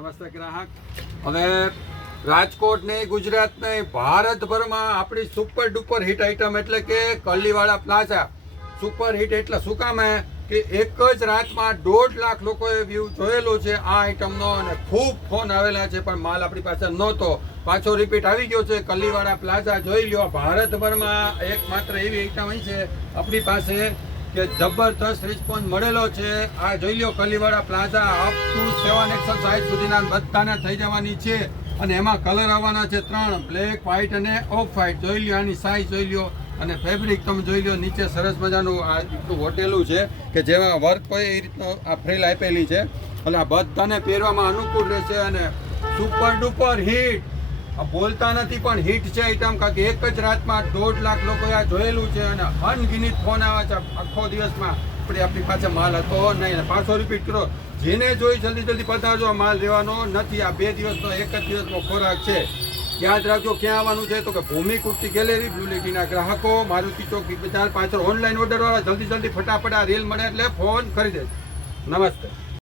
નમસ્તે ગ્રાહક. હવે રાજકોટ નહીં, ગુજરાત નહીં, ભારતભરમાં આપણી સુપર ડુપર હિટ આઈટમ એટલે કે કલીવાળા પ્લાઝા સુપર હિટ. એટલે શું કામ હે કે એક જ રાતમાં 1.5 લાખ લોકોએ વ્યૂ જોયેલો છે આ આઈટમનો અને ખૂબ ફોન આવેલા છે, પણ માલ આપણી પાસે નહોતો. પાછો રિપીટ આવી ગયો છે. કલીવાળા પ્લાઝા જોઈ લ્યો. ભારતભરમાં એકમાત્ર એવી આઈટમ અહીં છે આપણી પાસે કે જબરદસ્ત રિસ્પોન્સ મળેલો છે. આ જોઈ લ્યો કલીવાળા palazzo up to 7 XL size સુધીના બધાને થઈ જવાની છે અને એમાં કલર આવવાના છે 3, બ્લેક, વ્હાઇટ અને ઓફ વ્હાઇટ. જોઈ લ્યો આની સાઇઝ જોઈ લ્યો અને ફેબ્રિક તમે જોઈ લો. નીચે સરસ મજાનું આ રીતનું હોટેલું છે કે જેમાં વર્ક હોય એ રીતનો આ ફ્રીલ આપેલી છે એટલે આ બધાને પહેરવામાં અનુકૂળ રહેશે અને સુપર ડુપર હિટ. બોલતા નથી પણ હિટ છે આઈટમ, કારણ કે એક જ રાતમાં 1.5 લાખ લોકોએ આ જોયેલું છે અને અનગિનિત ફોન આવે છે આખો દિવસમાં. આપણી પાસે માલ હતો નહીં. પાછો રિપીટ કરો, જેને જોઈ જલ્દી પધારજો. માલ લેવાનો નથી. આ 2 દિવસનો એક જ દિવસનો ખોરાક છે. યાદ રાખજો ક્યાં આવવાનું છે તો કે ભૂમિ કુર્તી ગેલેરી, બ્લુલેટીના ગ્રાહકો, મારુતિ ચોક બજાર પાછળ. ઓનલાઈન ઓર્ડર વાળા જલ્દી ફટાફટ આ રીલ મળે એટલે ફોન કરી દેજો. નમસ્તે.